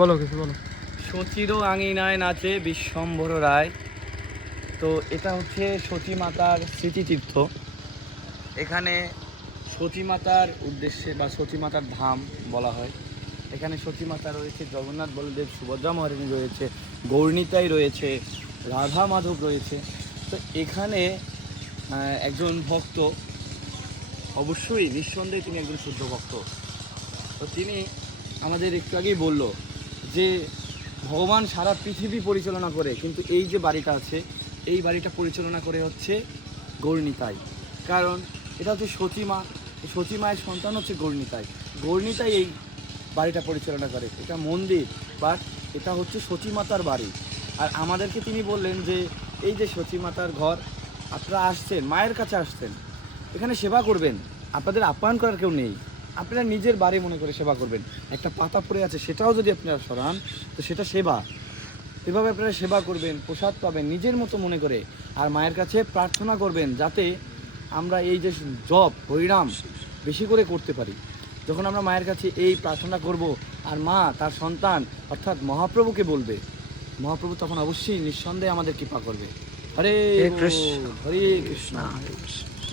বলো কিছু বলো। সচিরও আঙিনায় নাচে বিশ্বম্ভর রায়। তো এটা হচ্ছে সতী মাতার স্মৃতিতীর্থ। এখানে সতী মাতার উদ্দেশ্যে বা সতী মাতার ধাম বলা হয়। এখানে সতী মাতা রয়েছে, জগন্নাথ বলদেব সুভদ্রা মহারানী রয়েছে, গৌরনীতাই রয়েছে, রাধা মাধব রয়েছে। তো এখানে একজন ভক্ত, অবশ্যই নিঃসন্দেহে তিনি একজন শুদ্ধ ভক্ত। তো তিনি আমাদের একটু আগেই বলল যে ভগবান সারা পৃথিবী পরিচালনা করে, কিন্তু এই যে বাড়িটা আছে এই বাড়িটা পরিচালনা করে হচ্ছে গৌরনীতাই। কারণ এটা হচ্ছে সতীমা, সতী মায়ের সন্তান হচ্ছে গৌরনীতাই। গৌরনীতাই এই বাড়িটা পরিচালনা করে। এটা মন্দির, বাট এটা হচ্ছে সতী মাতার বাড়ি। আর আমাদেরকে তিনি বললেন যে এই যে সতী মাতার ঘর, আপনারা আসছেন, মায়ের কাছে আসছেন, এখানে সেবা করবেন, আপনাদের আপ্যায়ন করার কেউ নেই, আপনারা নিজের বাড়ি মনে করে সেবা করবেন। একটা পাতা পড়ে আছে সেটাও যদি আপনারা সরান তো সেটা সেবা। এভাবে আপনারা সেবা করবেন, প্রসাদ পাবেন নিজের মতো মনে করে। আর মায়ের কাছে প্রার্থনা করবেন যাতে আমরা এই যে জপ হরিনাম বেশি করে করতে পারি। যখন আমরা মায়ের কাছে এই প্রার্থনা করব আর মা তার সন্তান অর্থাৎ মহাপ্রভুকে বলবে, মহাপ্রভু তখন অবশ্যই নিঃসন্দেহে আমাদের কৃপা করবে। হরে কৃষ্ণ। হরে কৃষ্ণ। হরে কৃষ্ণ।